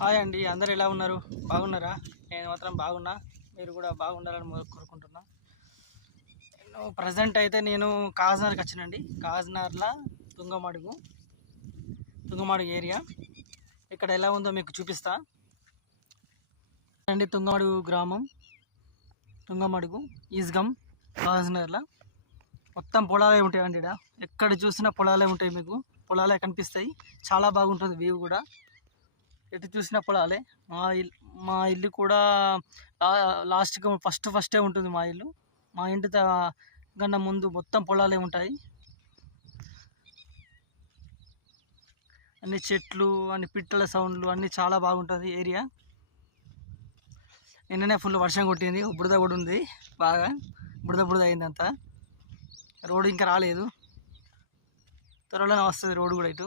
Hi అండి, అందరు ఎలా ఉన్నారు? బాగున్నారా? నేను మాత్రం బాగున్నా. మీరు కూడా బాగుండాలని కోరుకుంటున్నా. ప్రజెంట్ అయితే నేను కాజ్నగర్కి వచ్చినండి. కాజ్నగర్లో తుంగమడుగు ఏరియా ఇక్కడ ఎలా ఉందో మీకు చూపిస్తా అండి. తుంగమడుగు గ్రామం, తుంగమడుగు ఈజ్గం కాజ్నగర్లో మొత్తం పొలాలే ఉంటాయండి. ఇక్కడ ఎక్కడ చూసినా పొలాలే ఉంటాయి, మీకు పొలాలే కనిపిస్తాయి. చాలా బాగుంటుంది వ్యూ కూడా, ఎటు చూసిన పొలాలే. మా ఇల్లు కూడా లాస్ట్గా ఫస్టే ఉంటుంది మా ఇల్లు. మా ఇంటి కన్నా ముందు మొత్తం పొలాలే ఉంటాయి, అన్ని చెట్లు, అన్ని పిట్టల సౌండ్లు అన్నీ చాలా బాగుంటుంది ఏరియా. నిన్ననే ఫుల్ వర్షం కొట్టింది, బురద కూడా ఉంది, బాగా బురద అయింది అంతా. రోడ్డు ఇంకా రాలేదు, త్వరలోనే వస్తుంది రోడ్డు కూడా ఇటు.